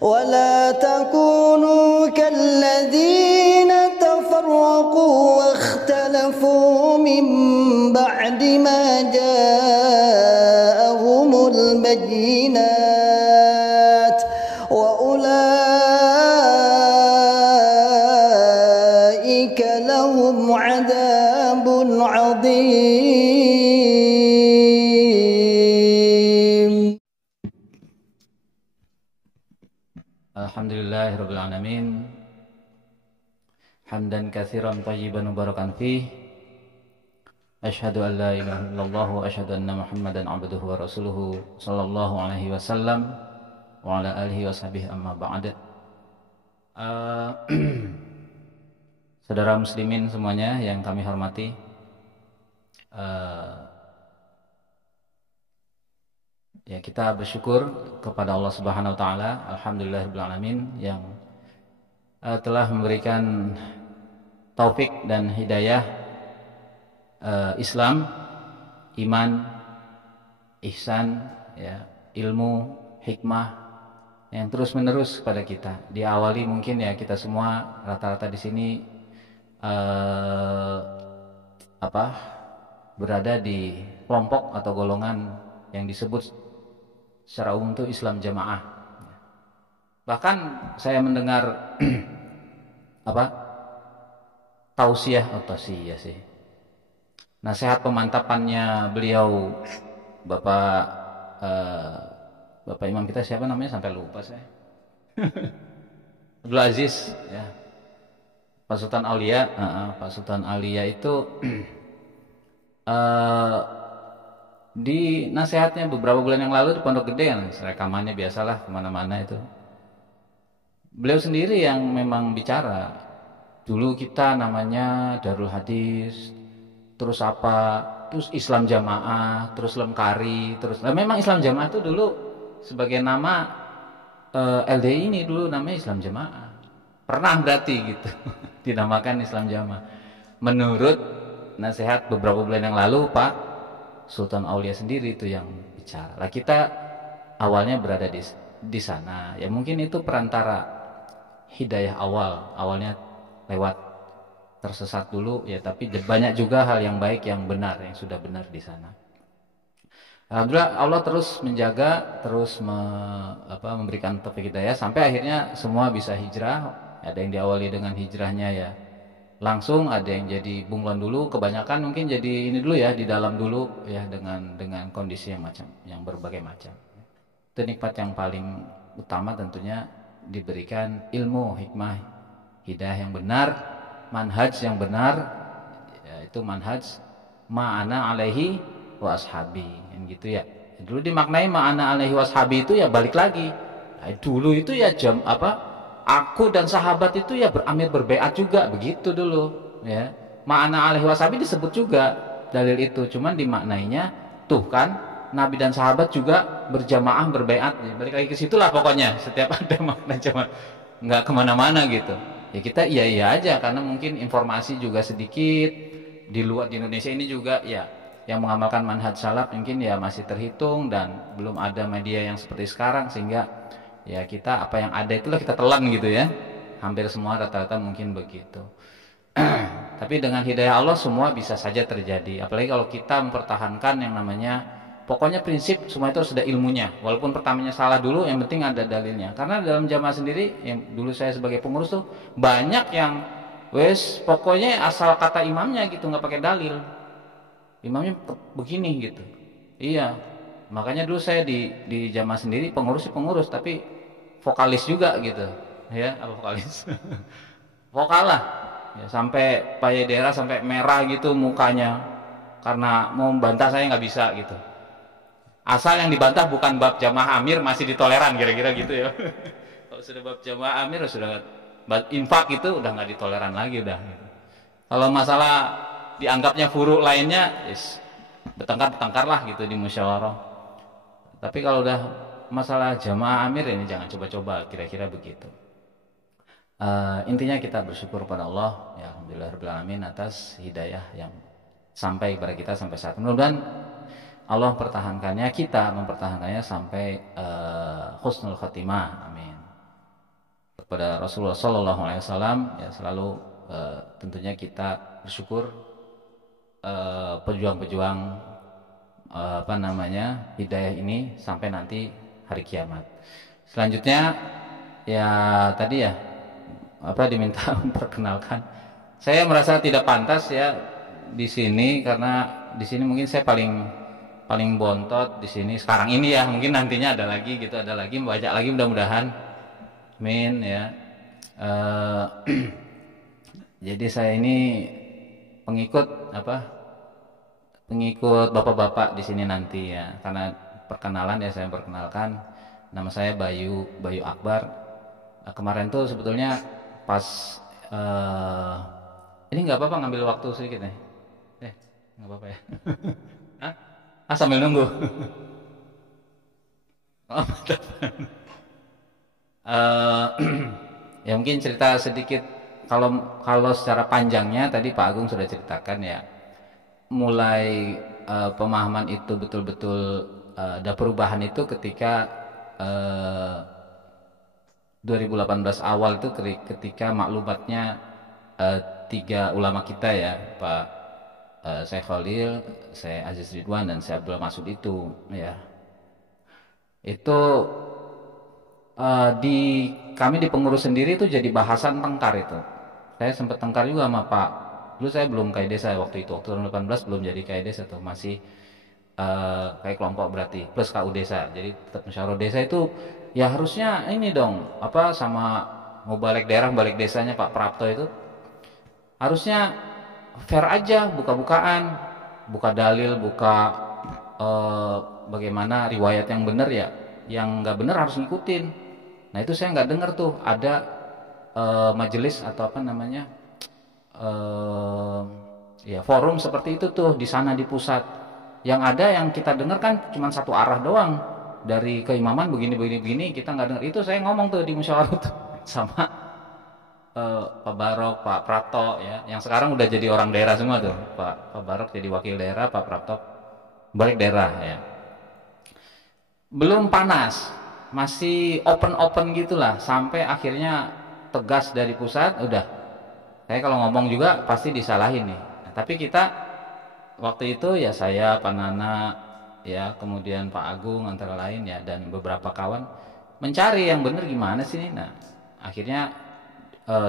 ولا تكونوا كالذين تفرقوا واختلفوا من بعد ما جاءهم البينات وأولئك لهم عذاب عظيم. Alhamdulillahirabbil alamin. Hamdan katsiran thayyiban mubarakan fih. Asyhadu an la ilaha illallah wa asyhadu anna Muhammadan abduhu wa rasuluhu sallallahu alaihi wasallam wa ala alihi washabihi amma ba'd. Saudara muslimin semuanya yang kami hormati, ya, kita bersyukur kepada Allah Subhanahu wa taala, alhamdulillahirabbil alamin, yang telah memberikan taufik dan hidayah Islam, iman, ihsan, ya, ilmu, hikmah yang terus-menerus kepada kita. Diawali mungkin ya kita semua rata-rata di sini berada di kelompok atau golongan yang disebut secara umum itu Islam jamaah. Bahkan saya mendengar tausiah sih, nasihat pemantapannya beliau Bapak Imam kita, siapa namanya sampai lupa saya, Abdul Aziz, ya, Pak Sultan Aulia. Pak Sultan Aulia itu di nasihatnya beberapa bulan yang lalu di Pondok Gede, yang rekamannya biasalah kemana-mana itu, beliau sendiri yang memang bicara. Dulu kita namanya Darul Hadis, terus Islam Jamaah, terus Lemkari, memang Islam Jamaah itu dulu sebagai nama LDI ini dulu namanya Islam Jamaah. Pernah berarti gitu dinamakan Islam Jamaah. Menurut nasihat beberapa bulan yang lalu Pak Sultan Aulia sendiri itu yang bicara. Lah kita awalnya berada di sana. Ya mungkin itu perantara hidayah awalnya lewat tersesat dulu ya, tapi banyak juga hal yang baik yang benar yang sudah benar di sana. Alhamdulillah Allah terus menjaga, terus memberikan taufik hidayah sampai akhirnya semua bisa hijrah. Ada yang diawali dengan hijrahnya ya langsung, ada yang jadi bunglon dulu, kebanyakan mungkin jadi ini dulu ya, di dalam dulu ya, dengan kondisi yang berbagai macam. Itu nikmat yang paling utama tentunya diberikan ilmu, hikmah, hidayah yang benar, manhaj yang benar, yaitu manhaj ma'ana alaihi wa ashabi, yang gitu ya. Dulu dimaknai ma'ana alaihi wa ashabi itu ya balik lagi. Nah, dulu itu ya aku dan sahabat itu ya berbaiat juga, begitu dulu ya. Ma'ana alaihi wasabi disebut juga dalil itu, cuman dimaknainya tuh kan Nabi dan sahabat juga berjamaah berbaiat ya. Balik lagi ke situlah pokoknya, setiap ada makna jamaah, nggak kemana-mana gitu ya. Kita iya aja karena mungkin informasi juga sedikit di luar, di Indonesia ini juga ya yang mengamalkan manhaj salaf mungkin ya masih terhitung, dan belum ada media yang seperti sekarang, sehingga ya kita apa yang ada itulah kita telan gitu ya. Hampir semua rata-rata mungkin begitu. Tapi dengan hidayah Allah semua bisa saja terjadi. Apalagi kalau kita mempertahankan yang namanya, pokoknya prinsip semua itu harus ada ilmunya. Walaupun pertamanya salah dulu, yang penting ada dalilnya. Karena dalam jamaah sendiri, yang dulu saya sebagai pengurus tuh banyak yang pokoknya asal kata imamnya gitu, nggak pakai dalil. Imamnya begini gitu. Iya. Makanya dulu saya di jamaah sendiri pengurus tapi vokalis juga gitu ya. Apa vokalis? Vokal lah ya, sampai Pak Yedera sampai merah gitu mukanya karena mau membantah saya nggak bisa gitu. Asal yang dibantah bukan bab jamaah amir masih ditoleran, kira-kira gitu ya. Kalau sudah bab jamaah amir, sudah infak itu udah nggak ditoleran lagi udah gitu. Kalau masalah dianggapnya furu lainnya, bertengkar lah gitu di musyawarah. Tapi kalau udah masalah jamaah amir ini jangan coba-coba, kira-kira begitu. Intinya kita bersyukur pada Allah ya, alhamdulillahirabbil alamin, atas hidayah yang sampai kepada kita sampai saat ini. Mudah-mudahan Allah mempertahankannya, kita mempertahankannya sampai husnul khotimah, amin. kepada Rasulullah Sallallahu Alaihi Wasallam, ya selalu tentunya kita bersyukur pejuang-pejuang apa namanya hidayah ini sampai nanti hari kiamat. Selanjutnya ya tadi ya apa diminta memperkenalkan. Saya merasa tidak pantas ya di sini karena di sini mungkin saya paling bontot di sini sekarang ini ya, mungkin nantinya ada lagi gitu, ada lagi banyak lagi mudah-mudahan. Amin ya. Jadi saya ini pengikut bapak-bapak di sini nanti ya. Karena perkenalan ya saya perkenalkan, nama saya Bayu Akbar. Nah, kemarin tuh sebetulnya pas ini nggak apa-apa ngambil waktu sedikit nih. Nggak apa-apa ya. Hah? Sambil nunggu. Oh, mantap. Ya mungkin cerita sedikit. Kalau secara panjangnya tadi Pak Agung sudah ceritakan ya. Mulai pemahaman itu betul-betul ada perubahan itu ketika 2018 awal itu ketika maklumatnya 3 ulama kita ya, Pak Syekh Khalil, Syekh Aziz Ridwan dan Syekh Abdul Masud itu ya. Itu kami di pengurus sendiri itu jadi bahasan tengkar itu. Saya sempat tengkar juga sama Pak. Dulu saya belum KAI desa waktu 2018 belum jadi KAI desa tuh, masih kayak kelompok berarti plus KU desa. Jadi tetap musyawarah desa itu ya harusnya ini dong sama mau balik desanya Pak Prapto itu harusnya fair aja, buka-bukaan, buka dalil, buka bagaimana riwayat yang benar ya, yang nggak benar harus ngikutin. Nah itu saya nggak dengar tuh ada majelis atau apa namanya ya forum seperti itu tuh di sana di pusat. Yang ada yang kita dengar kan cuma satu arah doang, dari keimaman begini kita nggak dengar. Itu saya ngomong tuh di musyawarah tuh sama Pak Barok, Pak Prapto ya, yang sekarang udah jadi orang daerah semua tuh. Pak Barok jadi wakil daerah, Pak Prapto balik daerah ya. Belum panas, masih open gitulah, sampai akhirnya tegas dari pusat. Udah, saya kalau ngomong juga pasti disalahin nih. Nah, tapi kita waktu itu ya saya, Pak Nana ya, kemudian Pak Agung antara lain ya, dan beberapa kawan mencari yang benar gimana sih ini. Nah akhirnya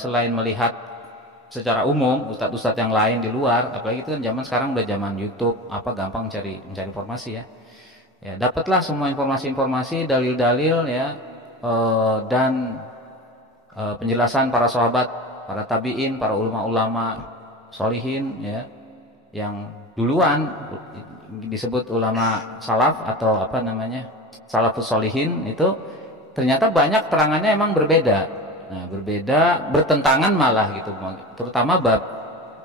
selain melihat secara umum ustadz-ustadz yang lain di luar, apalagi itu kan zaman sekarang udah zaman YouTube, gampang mencari informasi ya. Ya dapatlah semua informasi-informasi, dalil-dalil ya, dan penjelasan para sahabat, para tabiin, para ulama-ulama solihin ya, yang duluan disebut ulama salaf atau apa namanya salafus solihin, itu ternyata banyak terangannya emang berbeda. Nah berbeda, bertentangan malah gitu, terutama bab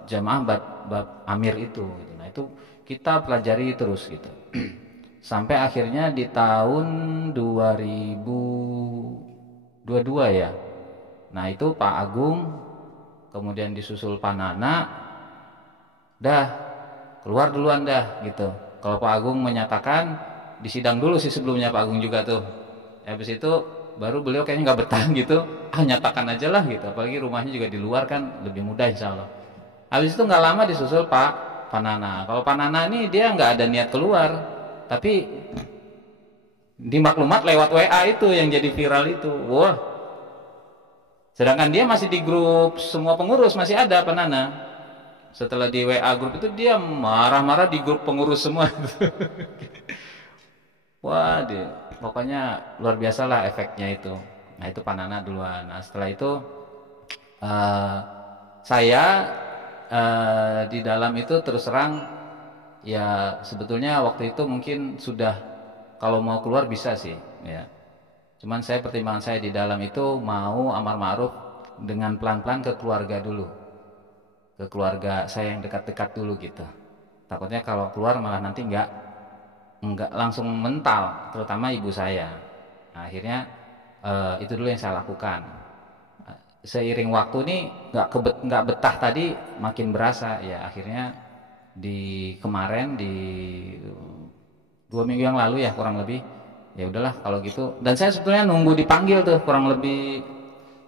jamaah, bab amir itu gitu. Nah itu kita pelajari terus gitu sampai akhirnya di tahun 2022 ya. Nah itu Pak Agung, kemudian disusul Pak Nana, dah keluar duluan dah gitu. Kalau Pak Agung menyatakan di sidang dulu sih sebelumnya Pak Agung juga tuh. Habis itu baru beliau kayaknya nggak betah gitu, nyatakan aja lah gitu. Apalagi rumahnya juga di luar kan, lebih mudah insya Allah. Habis itu nggak lama disusul Pak Nana. Kalau Pak Nana ini dia nggak ada niat keluar, tapi di maklumat lewat WA itu yang jadi viral itu. Wah. Sedangkan dia masih di grup semua pengurus, masih ada Pak Nana. Setelah di WA grup itu dia marah-marah di grup pengurus semua. Wah, pokoknya luar biasa lah efeknya itu. Nah itu Pak Nana duluan. Nah setelah itu saya di dalam itu terus terang ya, sebetulnya waktu itu mungkin sudah kalau mau keluar bisa sih ya. Cuman pertimbangan saya di dalam itu mau amar ma'ruf dengan pelan-pelan ke keluarga dulu. Ke keluarga saya yang dekat-dekat dulu gitu. Takutnya kalau keluar malah nanti enggak langsung mental, terutama ibu saya. Nah, akhirnya itu dulu yang saya lakukan. Seiring waktu nih nggak betah tadi makin berasa ya. Akhirnya kemarin di 2 minggu yang lalu ya kurang lebih, ya udahlah kalau gitu. Dan saya sebetulnya nunggu dipanggil tuh kurang lebih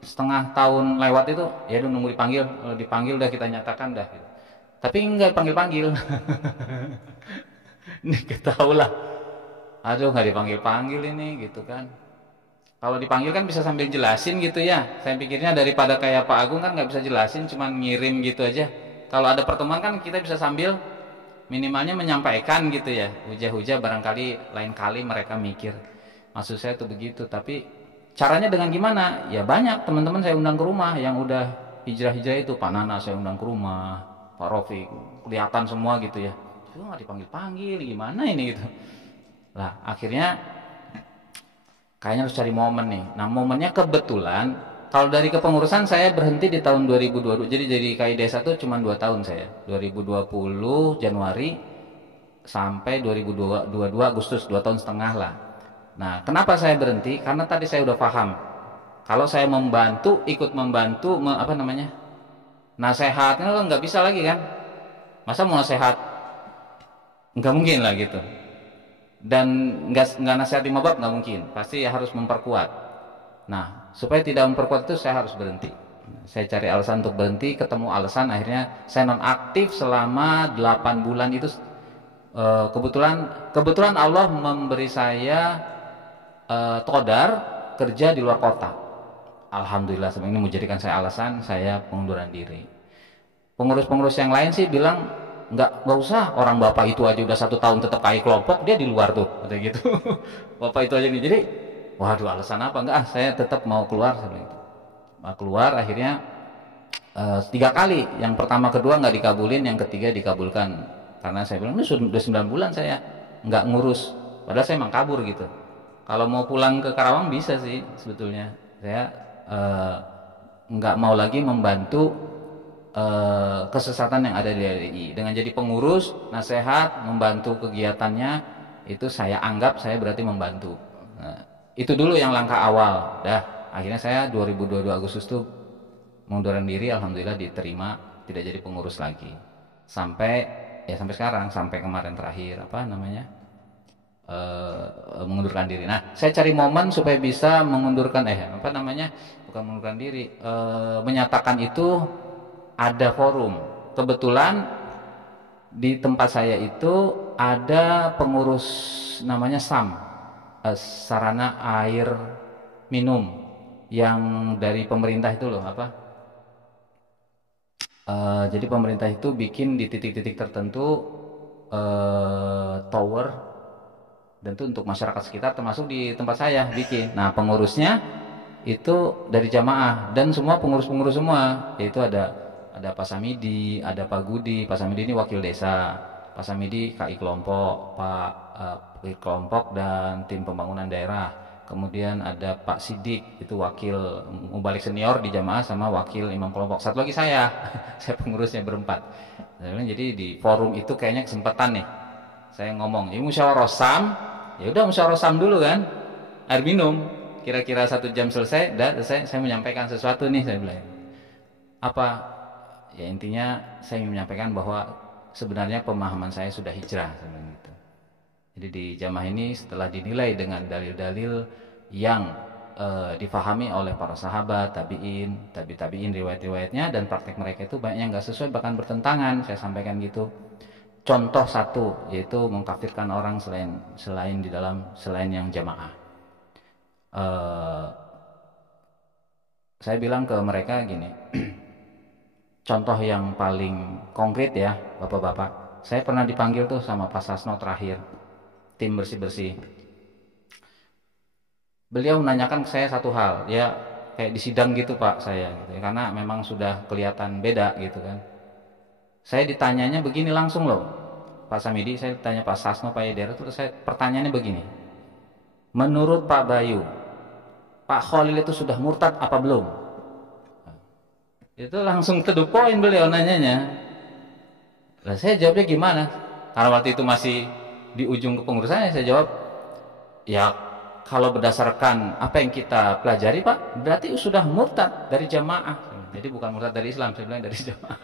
setengah tahun lewat itu ya udah nunggu dipanggil, kalau dipanggil udah kita nyatakan dah gitu. Tapi enggak panggil-panggil. Ini ketahui lah, aduh nggak dipanggil-panggil ini gitu kan. Kalau dipanggil kan bisa sambil jelasin gitu ya. Saya pikirnya daripada kayak Pak Agung kan nggak bisa jelasin, cuman ngirim gitu aja. Kalau ada pertemuan kan kita bisa sambil minimalnya menyampaikan gitu ya. Hujah-hujah barangkali lain kali mereka mikir. Maksud saya tuh begitu. Tapi caranya dengan gimana? Ya banyak teman-teman saya undang ke rumah yang udah hijrah-hijrah itu. Pak Nana saya undang ke rumah, Pak Rofiq, kelihatan semua gitu ya. Itu nggak dipanggil-panggil, gimana ini gitu. Lah akhirnya kayaknya harus cari momen nih. Nah momennya kebetulan kalau dari kepengurusan saya berhenti di tahun 2022. Jadi KI desa tuh cuma 2 tahun saya. 2020 Januari sampai 2022 Agustus, 2 tahun setengah lah. Nah kenapa saya berhenti? Karena tadi saya udah paham. Kalau saya membantu, ikut membantu, apa namanya? Nasehatnya lo nggak bisa lagi kan? Masa mau nasehat? Nggak mungkin lah gitu. Dan nggak nasihati mabab nggak mungkin, pasti harus memperkuat. Nah supaya tidak memperkuat itu saya harus berhenti. Saya cari alasan untuk berhenti, ketemu alasan, akhirnya saya nonaktif selama 8 bulan itu. Kebetulan Allah memberi saya qadar kerja di luar kota. Alhamdulillah, ini menjadikan saya alasan saya pengunduran diri. Pengurus-pengurus yang lain sih bilang nggak usah, orang bapak itu aja udah 1 tahun tetap KI kelompok, dia di luar tuh kayak gitu. Bapak itu aja nih, jadi waduh alasan apa? Enggak, saya tetap mau keluar seperti itu. Mau keluar akhirnya 3 kali, yang pertama kedua nggak dikabulin, yang ketiga dikabulkan. Karena saya bilang ini sudah 9 bulan saya nggak ngurus, padahal saya emang kabur gitu. Kalau mau pulang ke Karawang bisa sih sebetulnya, saya nggak mau lagi membantu kesesatan yang ada di LDI. Dengan jadi pengurus, nasihat, membantu kegiatannya, itu saya anggap saya berarti membantu. Nah, itu dulu yang langkah awal. Dah, akhirnya saya 2022 Agustus tuh mengunduran diri, alhamdulillah diterima, tidak jadi pengurus lagi. Sampai sekarang, sampai kemarin terakhir mengundurkan diri. Nah, saya cari momen supaya bisa mengundurkan bukan mengundurkan diri, menyatakan itu. Ada forum. Kebetulan di tempat saya itu ada pengurus namanya SAM, sarana air minum, yang dari pemerintah itu loh jadi pemerintah itu bikin di titik-titik tertentu tower, dan itu untuk masyarakat sekitar, termasuk di tempat saya bikin. Nah pengurusnya itu dari jamaah dan semua pengurus-pengurus semua, yaitu ada Pak Samidi, ada Pak Gudi. Pak Samidi ini wakil desa, Pak Samidi KI kelompok, Pak kelompok dan tim pembangunan daerah. Kemudian ada Pak Sidik, itu wakil mubalik senior di jamaah sama wakil imam kelompok. Satu lagi saya pengurusnya berempat. Jadi di forum itu kayaknya kesempatan nih, saya ngomong, ini musyawarah SAM, ya udah musyawarah SAM dulu kan, air minum. Kira-kira 1 jam selesai, saya menyampaikan sesuatu nih, saya bilang apa? Ya intinya saya ingin menyampaikan bahwa sebenarnya pemahaman saya sudah hijrah gitu. Jadi di jamaah ini setelah dinilai dengan dalil-dalil yang difahami oleh para sahabat, tabi'in, riwayat-riwayatnya dan praktek mereka itu banyak yang nggak sesuai, bahkan bertentangan, saya sampaikan gitu. Contoh satu, yaitu mengkafirkan orang selain yang jamaah. Saya bilang ke mereka gini. Contoh yang paling konkret ya bapak-bapak, saya pernah dipanggil tuh sama Pak Sasno terakhir, tim bersih-bersih. Beliau menanyakan ke saya satu hal, ya kayak di sidang gitu Pak saya gitu, karena memang sudah kelihatan beda gitu kan. Saya ditanyanya begini langsung loh, Pak Samidi, saya tanya Pak Sasno, Pak Yedera, terus saya pertanyaannya begini, menurut Pak Bayu, Pak Khalil itu sudah murtad apa belum? Itu langsung to the point beliau nanyanya. Lah saya jawabnya gimana? Karena waktu itu masih di ujung kepengurusannya, saya jawab, ya kalau berdasarkan apa yang kita pelajari Pak, berarti sudah murtad dari jamaah. Jadi bukan murtad dari Islam, saya bilang dari jamaah.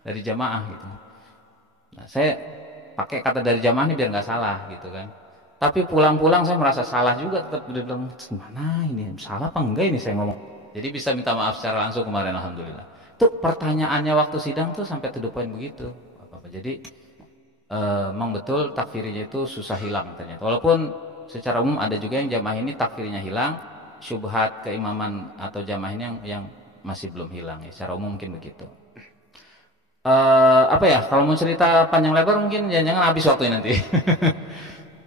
Dari jamaah gitu. Nah, saya pakai kata dari jamaah ini biar nggak salah gitu kan. Tapi pulang-pulang saya merasa salah juga, tetap dia bilang, mana ini salah apa enggak ini saya ngomong. Jadi bisa minta maaf secara langsung kemarin, alhamdulillah. Tuh pertanyaannya waktu sidang tuh sampai to the point begitu. Jadi memang betul takfirinya itu susah hilang ternyata. Walaupun secara umum ada juga yang jamaah ini takfirnya hilang, syubhat keimaman atau jamaah ini yang masih belum hilang ya. Secara umum mungkin begitu. Apa ya? Kalau mau cerita panjang lebar mungkin jangan habis waktunya nanti.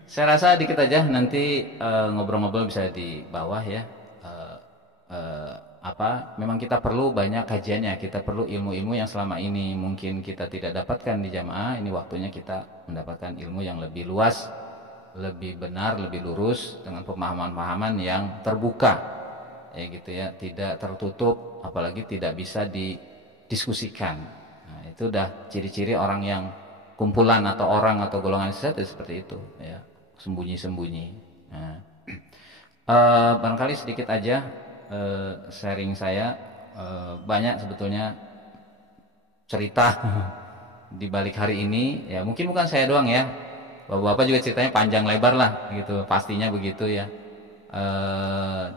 Saya rasa dikit aja nanti ngobrol-ngobrol bisa di bawah ya. Memang kita perlu banyak kajiannya, kita perlu ilmu-ilmu yang selama ini mungkin kita tidak dapatkan di jamaah. Ini waktunya kita mendapatkan ilmu yang lebih luas, lebih benar, lebih lurus dengan pemahaman-pemahaman yang terbuka, ya gitu ya, tidak tertutup, apalagi tidak bisa didiskusikan. Nah, itu udah ciri-ciri orang yang kumpulan atau orang atau golongan sesat seperti itu, ya, sembunyi-sembunyi. Nah, barangkali sedikit aja sharing saya, banyak sebetulnya cerita di balik hari ini ya, mungkin bukan saya doang ya, bapak-bapak juga ceritanya panjang lebar lah gitu, pastinya begitu ya.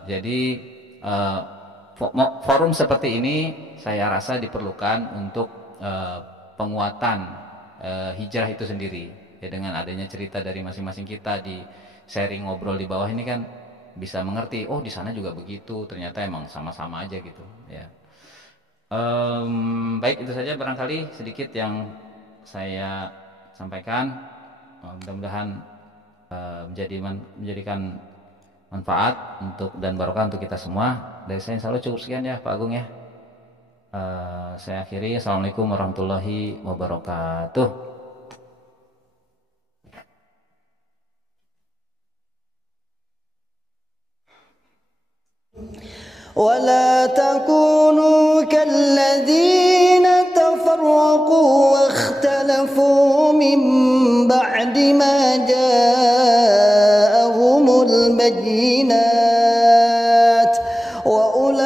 Jadi forum seperti ini saya rasa diperlukan untuk penguatan hijrah itu sendiri ya, dengan adanya cerita dari masing-masing kita di sharing ngobrol di bawah ini kan bisa mengerti, oh di sana juga begitu, ternyata emang sama-sama aja gitu ya. Baik, itu saja barangkali sedikit yang saya sampaikan. Mudah-mudahan menjadikan manfaat untuk dan barokah untuk kita semua. Dari saya insya Allah cukup sekian ya Pak Agung ya. Saya akhiri. Assalamualaikum warahmatullahi wabarakatuh. ولا تكونوا كالذين تفرقوا واختلفوا من بعد ما جاءهم البينات وأولئك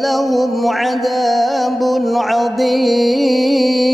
لهم عذاب عظيم.